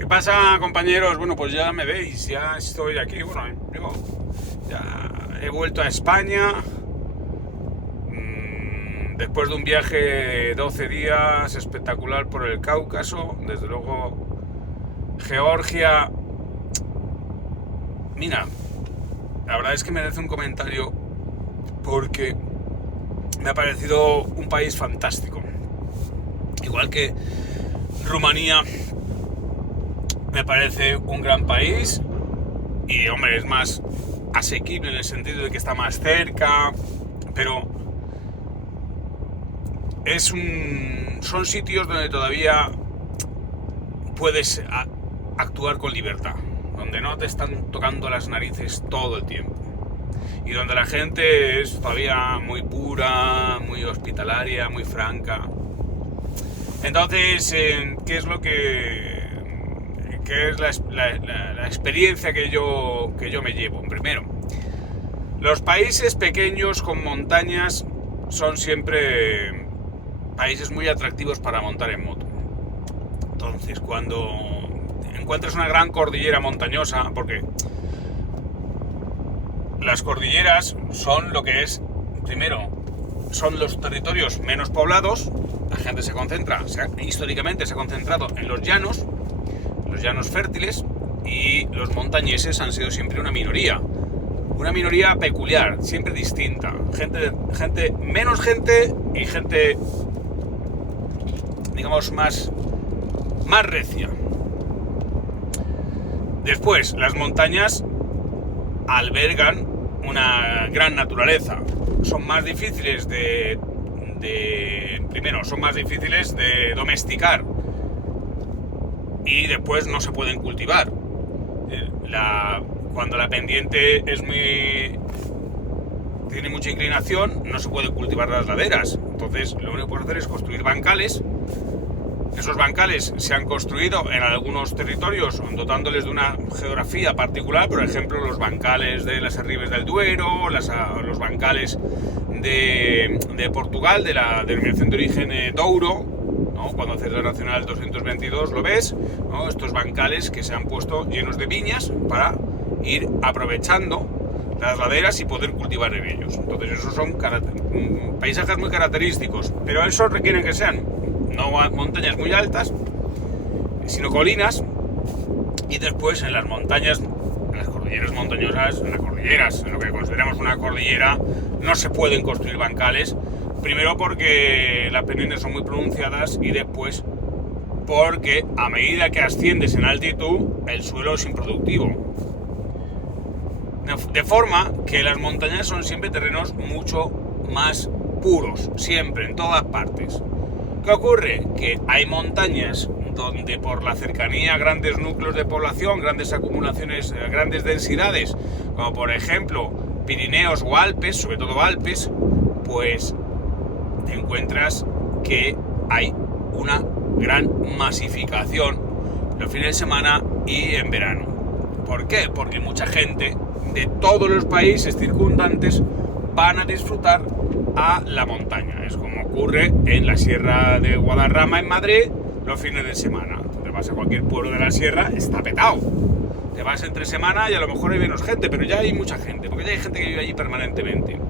¿Qué pasa, compañeros? Bueno, pues ya me veis, ya estoy aquí. Bueno, yo ya he vuelto a España después de un viaje de 12 días espectacular por el Cáucaso. Desde luego, Georgia. Mira, la verdad es que merece un comentario porque me ha parecido un país fantástico. Igual que Rumanía, me parece un gran país y, hombre, es más asequible en el sentido de que está más cerca, pero son sitios donde todavía puedes actuar con libertad, donde no te están tocando las narices todo el tiempo y donde la gente es todavía muy pura, muy hospitalaria, muy franca. Entonces, ¿qué es lo que es la experiencia que yo me llevo? Primero, los países pequeños con montañas son siempre países muy atractivos para montar en moto. Entonces, cuando encuentras una gran cordillera montañosa, porque las cordilleras son lo que es, primero, son los territorios menos poblados. La gente se concentra, históricamente se ha concentrado en los llanos fértiles, y los montañeses han sido siempre una minoría peculiar, siempre distinta, menos gente y gente, digamos, más recia. Después, las montañas albergan una gran naturaleza, son más difíciles primero, son más difíciles de domesticar y después no se pueden cultivar. Cuando la pendiente tiene mucha inclinación, no se puede cultivar las laderas. Entonces, lo único que puedes hacer es construir bancales. Esos bancales se han construido en algunos territorios dotándoles de una geografía particular, por ejemplo, los bancales de las Arribes del Duero, los bancales de Portugal, de la denominación de origen Douro, ¿no? Cuando haces la Nacional 222 lo ves, ¿no? Estos bancales que se han puesto llenos de viñas para ir aprovechando las laderas y poder cultivar en ellos. Entonces, esos son paisajes muy característicos, pero eso requieren que sean no montañas muy altas, sino colinas. Y después en las montañas, en las cordilleras montañosas, en lo que consideramos una cordillera, no se pueden construir bancales. Primero porque las pendientes son muy pronunciadas y después porque a medida que asciendes en altitud el suelo es improductivo. De forma que las montañas son siempre terrenos mucho más puros, siempre, en todas partes. ¿Qué ocurre? Que hay montañas donde, por la cercanía a grandes núcleos de población, grandes acumulaciones, grandes densidades, como por ejemplo Pirineos o Alpes, sobre todo Alpes, pues te encuentras que hay una gran masificación los fines de semana y en verano. ¿Por qué? Porque mucha gente de todos los países circundantes van a disfrutar a la montaña. Es como ocurre en la Sierra de Guadarrama en Madrid los fines de semana. Te vas a cualquier pueblo de la sierra, está petado. Te vas entre semana y a lo mejor hay menos gente, pero ya hay mucha gente, porque ya hay gente que vive allí permanentemente.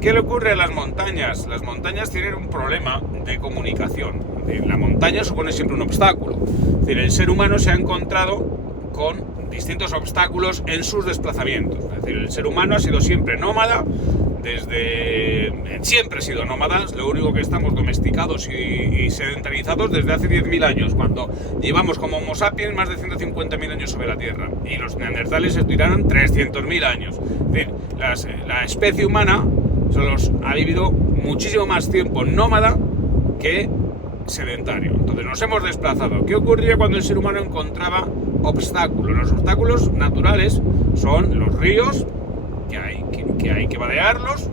¿Qué le ocurre a las montañas? Las montañas tienen un problema de comunicación. La montaña supone siempre un obstáculo. Es decir, el ser humano se ha encontrado con distintos obstáculos en sus desplazamientos. Es decir, el ser humano ha sido siempre nómada, siempre ha sido nómadas. Lo único que estamos domesticados y sedentarizados desde hace 10.000 años, cuando llevamos como Homo sapiens más de 150.000 años sobre la Tierra, y los neandertales estuvieron 300.000 años. Es decir, la especie humana ha vivido muchísimo más tiempo nómada que sedentario. Entonces nos hemos desplazado. ¿Qué ocurría cuando el ser humano encontraba obstáculos? Los obstáculos naturales son los ríos, que hay que vadearlos,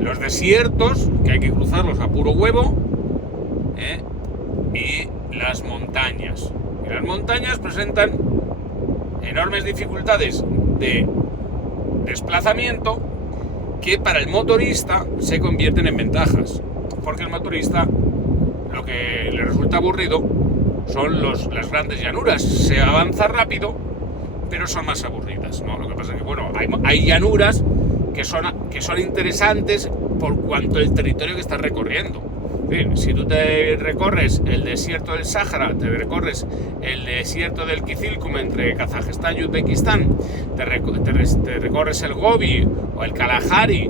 los desiertos, que hay que cruzarlos a puro huevo, y las montañas. Y las montañas presentan enormes dificultades de desplazamiento que para el motorista se convierten en ventajas, porque el motorista, lo que le resulta aburrido son las grandes llanuras. Se avanza rápido, pero son más aburridas, ¿no? Lo que pasa es que, bueno, hay llanuras que son interesantes por cuanto el territorio que estás recorriendo. Bien, si tú te recorres el desierto del Sáhara, te recorres el desierto del Kizilkum entre Kazajistán y Uzbekistán, te recorres el Gobi o el Kalahari,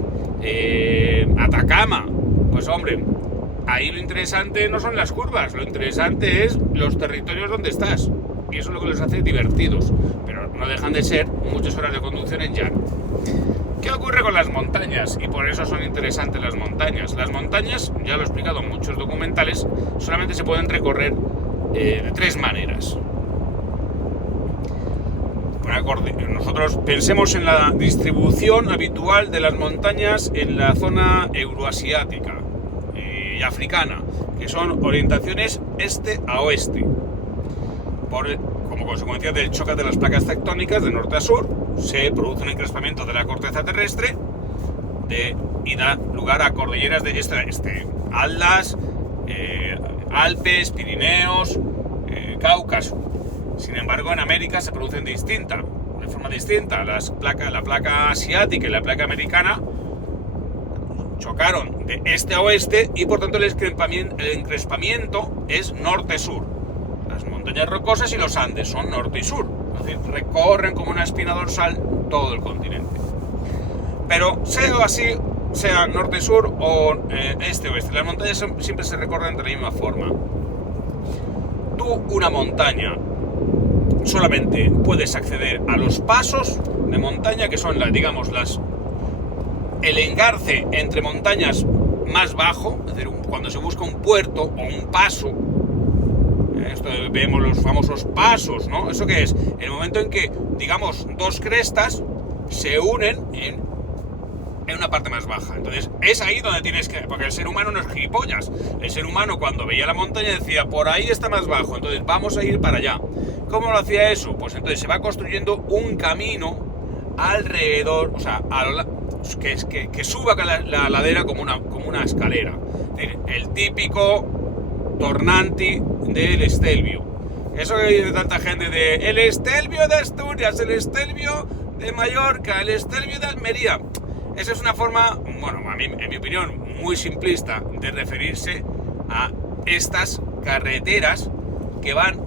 Atacama, pues hombre, ahí lo interesante no son las curvas, lo interesante es los territorios donde estás, y eso es lo que los hace divertidos, pero no dejan de ser muchas horas de conducción en llano. ¿Qué ocurre con las montañas? Y por eso son interesantes las montañas. Las montañas, ya lo he explicado en muchos documentales, solamente se pueden recorrer de tres maneras. Nosotros pensemos en la distribución habitual de las montañas en la zona euroasiática y africana, que son orientaciones este a oeste. Como consecuencia del choque de las placas tectónicas de norte a sur, se produce un encrespamiento de la corteza terrestre y da lugar a cordilleras de este a este, Atlas, Alpes, Pirineos, Cáucaso. Sin embargo, en América se producen de forma distinta. La placa asiática y la placa americana chocaron de este a oeste y por tanto el encrespamiento es norte-sur. Las montañas rocosas y los Andes son norte y sur, es decir, recorren como una espina dorsal todo el continente. Pero sea así, sea norte-sur o este-oeste, las montañas siempre se recorren de la misma forma. Tú, una montaña, solamente puedes acceder a los pasos de montaña, que son el engarce entre montañas más bajo, es decir, cuando se busca un puerto o un paso. Esto vemos los famosos pasos, ¿no? ¿Eso qué es? El momento en que, digamos, dos crestas se unen en una parte más baja. Entonces, es ahí donde tienes que... Porque el ser humano no es gilipollas. El ser humano, cuando veía la montaña, decía, por ahí está más bajo, entonces vamos a ir para allá. ¿Cómo lo hacía eso? Pues entonces se va construyendo un camino alrededor, o sea, que suba la ladera como una escalera. Es decir, el típico tornanti del Stelvio. Eso que dice tanta gente de el Stelvio de Asturias, el Stelvio de Mallorca, el Stelvio de Almería. Esa es una forma, bueno, a mí, en mi opinión, muy simplista de referirse a estas carreteras que van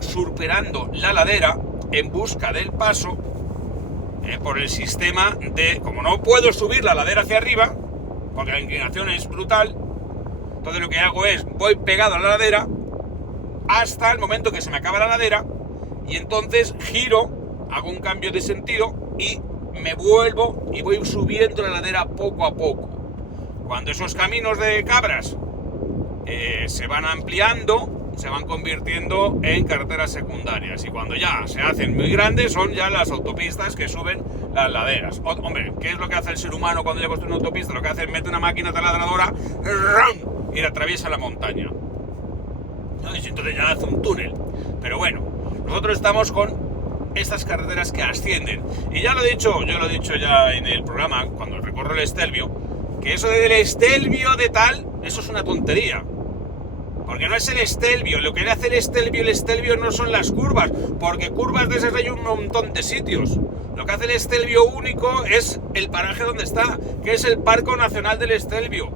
surperando la ladera en busca del paso por el sistema de, como no puedo subir la ladera hacia arriba, porque la inclinación es brutal, entonces lo que hago es, voy pegado a la ladera hasta el momento que se me acaba la ladera y entonces giro, hago un cambio de sentido y me vuelvo y voy subiendo la ladera poco a poco. Cuando esos caminos de cabras se van ampliando, se van convirtiendo en carreteras secundarias y cuando ya se hacen muy grandes son ya las autopistas que suben las laderas. Hombre, ¿qué es lo que hace el ser humano cuando ya construye una autopista? Lo que hace es meter una máquina taladradora y atraviesa la montaña. Y entonces ya hace un túnel. Pero bueno, nosotros estamos con estas carreteras que ascienden. Y ya lo he dicho ya en el programa, cuando recorro el Stelvio, que eso del Stelvio de tal, eso es una tontería. Porque no es el Stelvio, lo que hace el Stelvio no son las curvas, porque curvas de esas hay un montón de sitios. Lo que hace el Stelvio único es el paraje donde está, que es el Parque Nacional del Stelvio.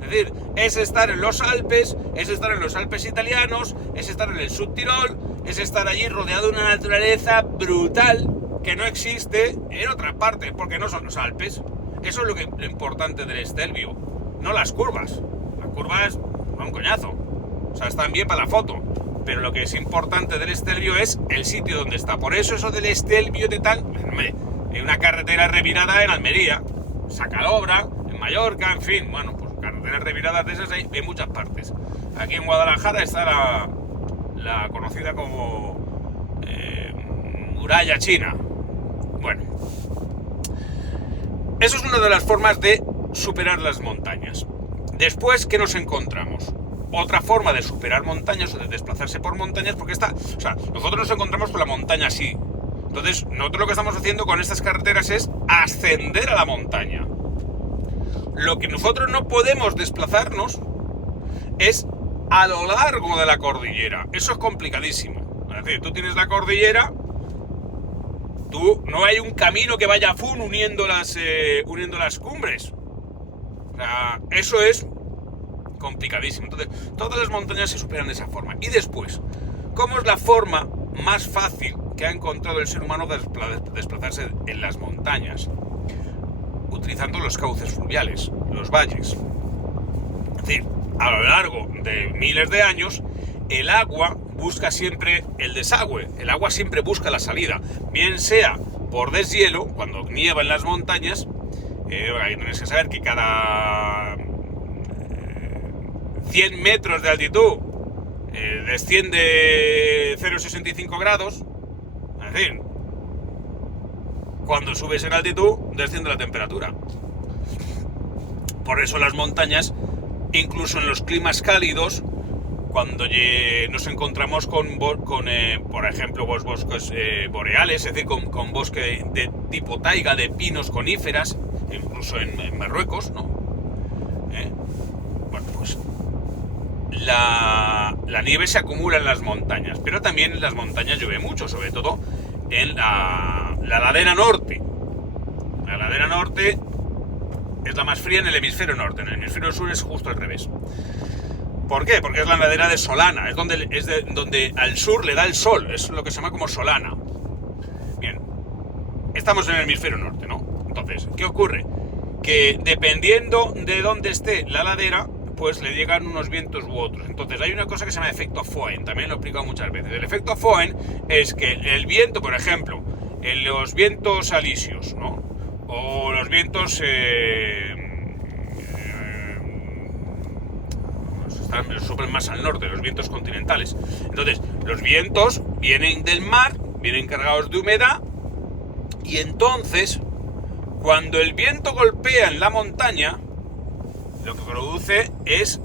Es decir, es estar en los Alpes, es estar en los Alpes italianos, es estar en el Subtirol, es estar allí rodeado de una naturaleza brutal que no existe en otra parte, porque no son los Alpes. Eso es lo importante del Stelvio, no las curvas. Las curvas son un coñazo, o sea, están bien para la foto, pero lo que es importante del Stelvio es el sitio donde está. Por eso eso del Stelvio de tal, hombre, hay una carretera revirada en Almería, Sacalobra, en Mallorca, en fin, bueno, pues carreteras reviradas de esas hay en muchas partes. Aquí en Guadalajara está la conocida como muralla china. Bueno, eso es una de las formas de superar las montañas. Después, ¿qué nos encontramos? Otra forma de superar montañas o de desplazarse por montañas, porque nosotros nos encontramos con la montaña así. Entonces, nosotros lo que estamos haciendo con estas carreteras es ascender a la montaña. Lo que nosotros no podemos desplazarnos es a lo largo de la cordillera. Eso es complicadísimo. Es decir, tú tienes la cordillera, no hay un camino que vaya uniendo las cumbres. O sea, eso es complicadísimo. Entonces, todas las montañas se superan de esa forma. Y después, ¿cómo es la forma más fácil que ha encontrado el ser humano de desplazarse en las montañas? Utilizando los cauces fluviales, los valles. Es decir, a lo largo de miles de años, el agua busca siempre el desagüe, el agua siempre busca la salida, bien sea por deshielo, cuando nieva en las montañas. Tienes que saber que cada 100 metros de altitud desciende 0,65 grados, es decir, cuando subes en altitud desciende la temperatura. Por eso las montañas, incluso en los climas cálidos, cuando nos encontramos con por ejemplo, bosques boreales, es decir, con bosque de tipo taiga, de pinos, coníferas, incluso en Marruecos, ¿no? Bueno, pues la nieve se acumula en las montañas, pero también en las montañas llueve mucho, sobre todo en la ladera norte. La ladera norte es la más fría en el hemisferio norte, en el hemisferio sur es justo al revés. ¿Por qué? Porque es la ladera de Solana, es donde al sur le da el sol, es lo que se llama como Solana. Bien, estamos en el hemisferio norte, ¿no? Entonces, ¿qué ocurre? Que dependiendo de dónde esté la ladera, pues le llegan unos vientos u otros. Entonces hay una cosa que se llama efecto Foehn, también lo he explicado muchas veces. El efecto Foehn es que el viento, por ejemplo, en los vientos alisios, ¿no? O los vientos soplan más al norte, los vientos continentales. Entonces, los vientos vienen del mar, vienen cargados de humedad, y entonces, cuando el viento golpea en la montaña, lo que produce es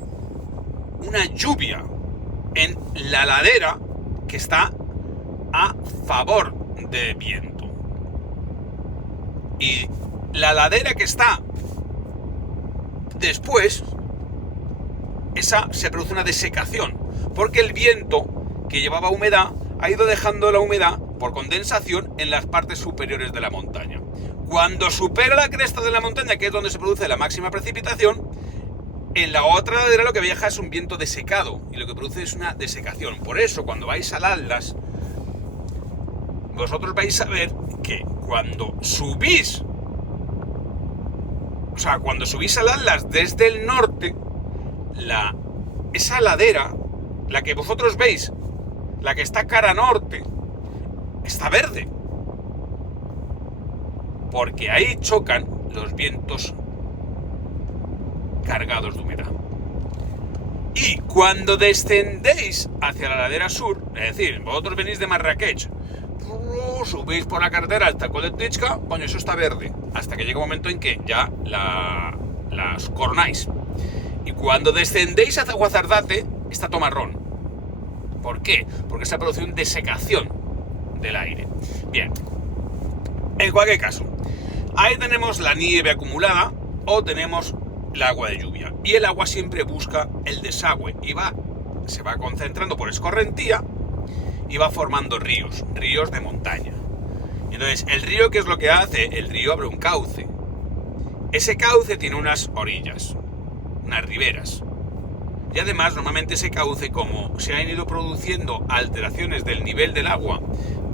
una lluvia en la ladera que está a favor del viento. Y la ladera que está después, esa se produce una desecación, porque el viento que llevaba humedad ha ido dejando la humedad por condensación en las partes superiores de la montaña. Cuando supera la cresta de la montaña, que es donde se produce la máxima precipitación, en la otra ladera lo que viaja es un viento desecado, y lo que produce es una desecación. Por eso, cuando vais al Atlas, vosotros vais a ver que cuando subís al Atlas desde el norte, esa ladera, la que vosotros veis, la que está cara norte, está verde. Porque ahí chocan los vientos cargados de humedad. Y cuando descendéis hacia la ladera sur, es decir, vosotros venís de Marrakech, subís por la carretera hasta el Col de Titxka, coño, eso está verde, hasta que llega un momento en que ya las coronáis. Y cuando descendéis hacia Guazardate, está todo marrón. ¿Por qué? Porque se ha producido una desecación del aire. Bien, en cualquier caso, ahí tenemos la nieve acumulada o tenemos el agua de lluvia. Y el agua siempre busca el desagüe y se va concentrando por escorrentía y va formando ríos de montaña. Y entonces, ¿el río qué es lo que hace? El río abre un cauce. Ese cauce tiene unas orillas, unas riberas. Y además, normalmente ese cauce, como se han ido produciendo alteraciones del nivel del agua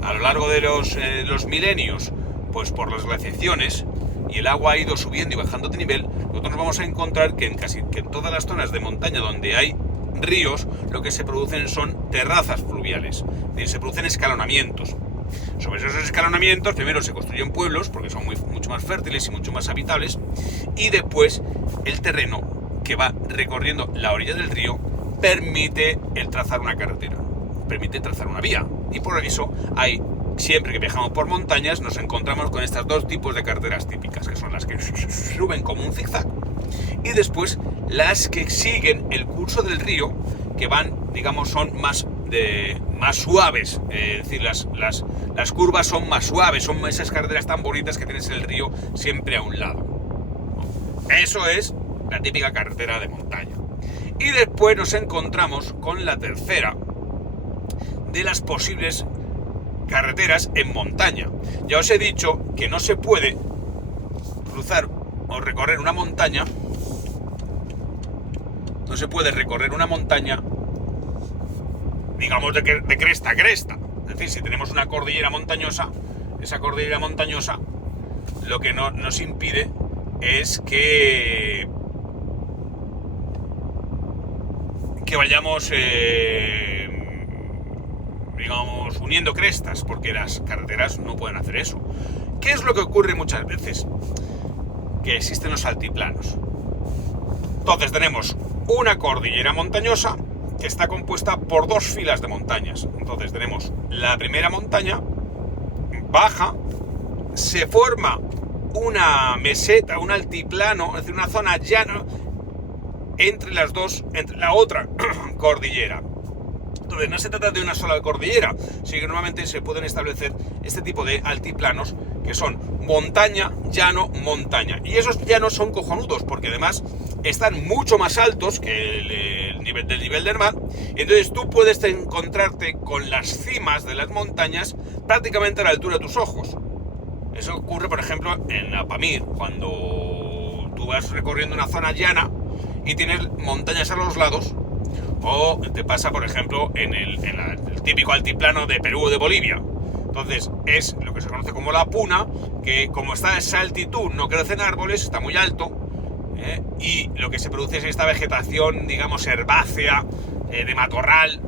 a lo largo de los milenios, pues por las glaciaciones, y el agua ha ido subiendo y bajando de nivel, nosotros nos vamos a encontrar que en todas las zonas de montaña donde hay ríos, lo que se producen son terrazas fluviales, es decir, se producen escalonamientos. Sobre esos escalonamientos, primero se construyen pueblos, porque son mucho más fértiles y mucho más habitables, y después el terreno que va recorriendo la orilla del río permite el trazar una carretera, permite trazar una vía, y por eso siempre que viajamos por montañas nos encontramos con estos dos tipos de carreteras típicas, que son las que suben como un zigzag, y después las que siguen el curso del río, que van, digamos, son más suaves, es decir, las curvas son más suaves, son esas carreteras tan bonitas que tienes el río siempre a un lado. Eso es la típica carretera de montaña. Y después nos encontramos con la tercera de las posibles carreteras en montaña. Ya os he dicho que no se puede cruzar o recorrer una montaña, digamos de cresta a cresta. Es decir, si tenemos una cordillera montañosa, esa cordillera montañosa lo que no nos impide es que vayamos digamos uniendo crestas, porque las carreteras no pueden hacer eso. ¿Qué es lo que ocurre muchas veces? Que existen los altiplanos. Entonces tenemos una cordillera montañosa que está compuesta por dos filas de montañas. Entonces tenemos la primera montaña, baja, se forma una meseta, un altiplano, es decir, una zona llana entre las dos, entre la otra cordillera. Entonces no se trata de una sola cordillera, sino que normalmente se pueden establecer este tipo de altiplanos que son montaña, llano, montaña. Y esos llanos son cojonudos porque además están mucho más altos que el nivel del mar. Entonces tú puedes encontrarte con las cimas de las montañas prácticamente a la altura de tus ojos. Eso ocurre, por ejemplo, en Apamir, cuando tú vas recorriendo una zona llana y tienes montañas a los lados. O te pasa, por ejemplo, en el típico altiplano de Perú o de Bolivia. Entonces es lo que se conoce como la puna, que como está a esa altitud no crecen árboles, está muy alto, y lo que se produce es esta vegetación, digamos, herbácea, de matorral,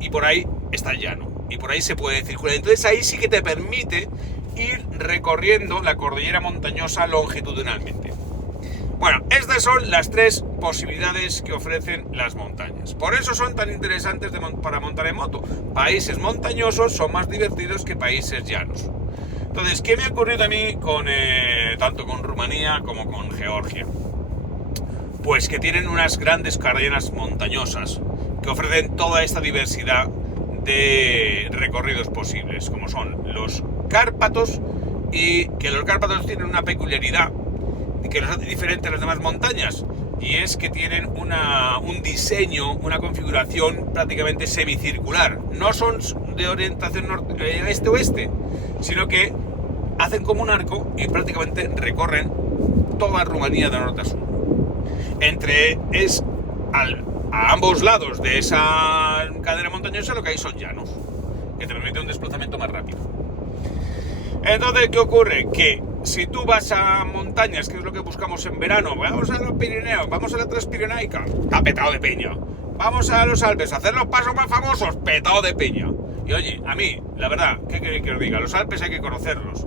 y por ahí está el llano, y por ahí se puede circular. Entonces ahí sí que te permite ir recorriendo la cordillera montañosa longitudinalmente. Bueno, estas son las tres posibilidades que ofrecen las montañas. Por eso son tan interesantes para montar en moto. Países montañosos son más divertidos que países llanos. Entonces, ¿qué me ha ocurrido a mí tanto con Rumanía como con Georgia? Pues que tienen unas grandes cadenas montañosas que ofrecen toda esta diversidad de recorridos posibles, como son los Cárpatos, y que los Cárpatos tienen una peculiaridad que los hace diferentes a las demás montañas, y es que tienen un diseño, una configuración prácticamente semicircular. No son de orientación este-oeste, sino que hacen como un arco y prácticamente recorren toda Rumanía de norte a sur. A ambos lados de esa cadena montañosa lo que hay son llanos, que te permiten un desplazamiento más rápido. Entonces, ¿qué ocurre? Que si tú vas a montañas, que es lo que buscamos en verano, vamos a los Pirineos, vamos a la Transpirenaica, está petado de peña. Vamos a los Alpes, a hacer los pasos más famosos, petado de peña. Y oye, a mí, la verdad, ¿qué queréis que os diga? Los Alpes hay que conocerlos.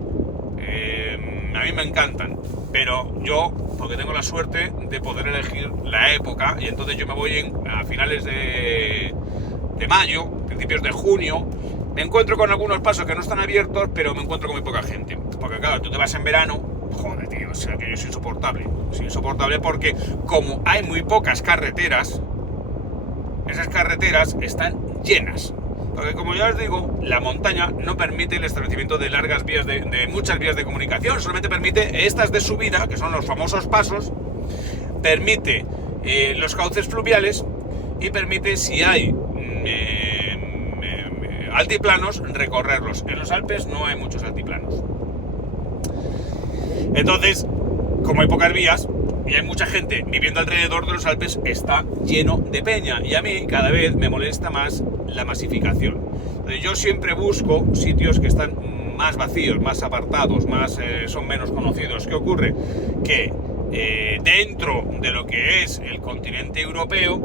A mí me encantan, pero yo, porque tengo la suerte de poder elegir la época, y entonces yo me voy a finales de mayo, principios de junio. Me encuentro con algunos pasos que no están abiertos, pero me encuentro con muy poca gente. Porque claro, tú te vas en verano, joder, tío, o sea, que yo soy insoportable. Soy insoportable porque como hay muy pocas carreteras, esas carreteras están llenas. Porque como ya os digo, la montaña no permite el establecimiento de largas vías, de muchas vías de comunicación. Solamente permite estas de subida, que son los famosos pasos, permite los cauces fluviales y permite, si hay altiplanos, recorrerlos. En los Alpes no hay muchos altiplanos. Entonces, como hay pocas vías y hay mucha gente viviendo alrededor de los Alpes, está lleno de peña, y a mí cada vez me molesta más la masificación. Entonces, yo siempre busco sitios que están más vacíos, más apartados, son menos conocidos. ¿Qué ocurre? Que dentro de lo que es el continente europeo,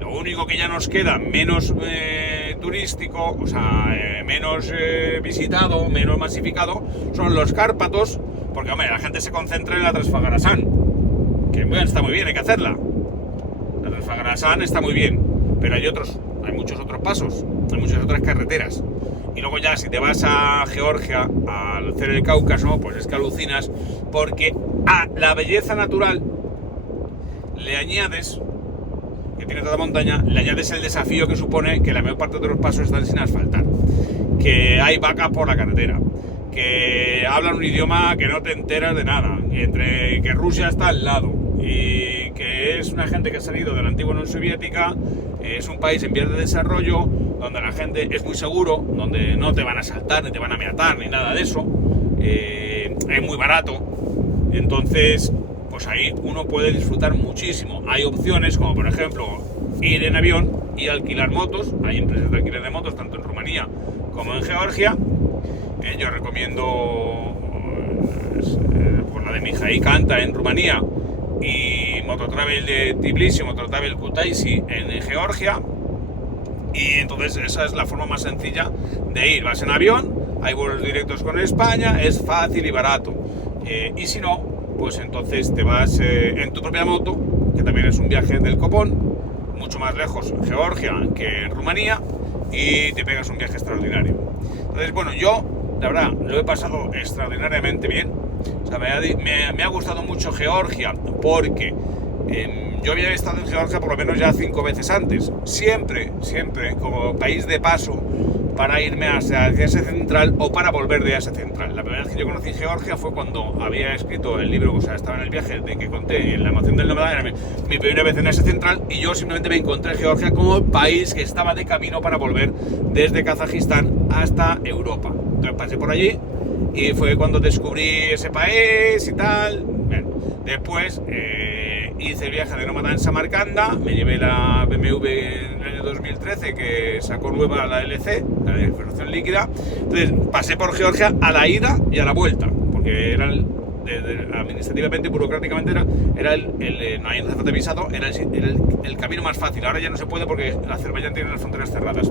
lo único que ya nos queda menos turístico, o sea, menos visitado, menos masificado, son los Cárpatos, porque hombre, la gente se concentra en la Transfagarasan, que bueno, está muy bien, hay que hacerla. La Transfagarasan está muy bien, pero hay muchos otros pasos, hay muchas otras carreteras. Y luego ya si te vas a Georgia, al hacer el Cáucaso, pues es que alucinas, porque a la belleza natural le añades, que tiene toda montaña, le añades el desafío que supone que la mayor parte de los pasos están sin asfaltar, que hay vacas por la carretera, que hablan un idioma que no te enteras de nada, y entre que Rusia está al lado y que es una gente que ha salido de la antigua Unión Soviética, es un país en vías de desarrollo, donde la gente es muy seguro, donde no te van a asaltar, ni te van a matar, ni nada de eso, es muy barato, entonces pues ahí uno puede disfrutar muchísimo. Hay opciones como por ejemplo ir en avión y alquilar motos, hay empresas de alquiler de motos tanto en Rumanía como en Georgia. Yo recomiendo pues la de Mihai Canta en Rumanía y Mototravel de Tbilisi, Mototravel Kutaisi en Georgia, y entonces esa es la forma más sencilla de ir. Vas en avión, hay vuelos directos con España, es fácil y barato, y si no, pues entonces te vas en tu propia moto, que también es un viaje del copón, mucho más lejos en Georgia que en Rumanía, y te pegas un viaje extraordinario. Entonces, bueno, yo la verdad lo he pasado extraordinariamente bien. O sea, me ha gustado mucho Georgia porque yo había estado en Georgia por lo menos ya 5 veces antes, siempre como país de paso para irme hacia Asia Central o para volver de Asia Central. La primera vez que yo conocí Georgia fue cuando había escrito el libro, o sea, estaba en el viaje de que conté en La emoción del nómada, era mi primera vez en Asia Central, y yo simplemente me encontré Georgia como país que estaba de camino para volver desde Kazajistán hasta Europa. Entonces pasé por allí y fue cuando descubrí ese país y tal. Bueno, después hice el viaje de nómada en Samarcanda, me llevé la BMW en el año 2013 que sacó nueva la LC, la de refrigeración líquida. Entonces pasé por Georgia a la ida y a la vuelta, porque era administrativamente y burocráticamente era no hay falta de visado, era el camino más fácil. Ahora ya no se puede porque Azerbaiyán tiene las fronteras cerradas.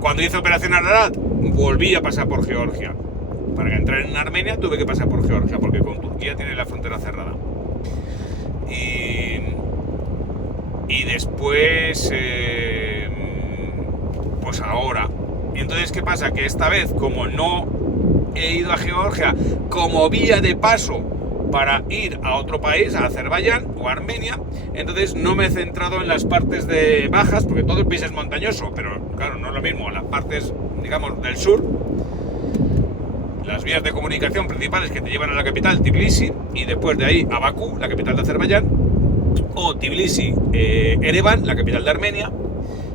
Cuando hice Operación Ararat volví a pasar por Georgia. Para entrar en Armenia tuve que pasar por Georgia porque con Turquía tiene la frontera cerrada. Y después pues ahora. Y entonces, ¿qué pasa? Que esta vez, como no he ido a Georgia como vía de paso para ir a otro país, a Azerbaiyán o a Armenia, entonces no me he centrado en las partes de bajas, porque todo el país es montañoso, pero claro, no es lo mismo las partes, digamos, del sur. Las vías de comunicación principales que te llevan a la capital, Tbilisi, y después de ahí a Bakú, la capital de Azerbaiyán, o Tbilisi, Ereván, la capital de Armenia,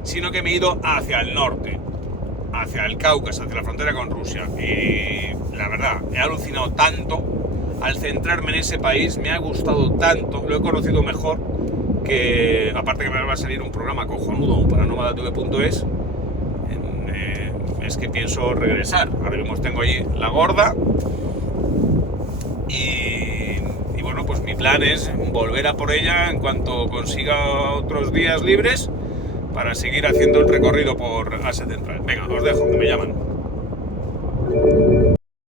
sino que me he ido hacia el norte, hacia el Cáucaso, hacia la frontera con Rusia. Y la verdad, he alucinado tanto al centrarme en ese país, me ha gustado tanto, lo he conocido mejor, que aparte que me va a salir un programa cojonudo para nomadatv.es, es que pienso regresar. Ahora mismo tengo allí la gorda y bueno, pues mi plan es volver a por ella en cuanto consiga otros días libres para seguir haciendo el recorrido por Asia Central. Venga, os dejo, que me llaman.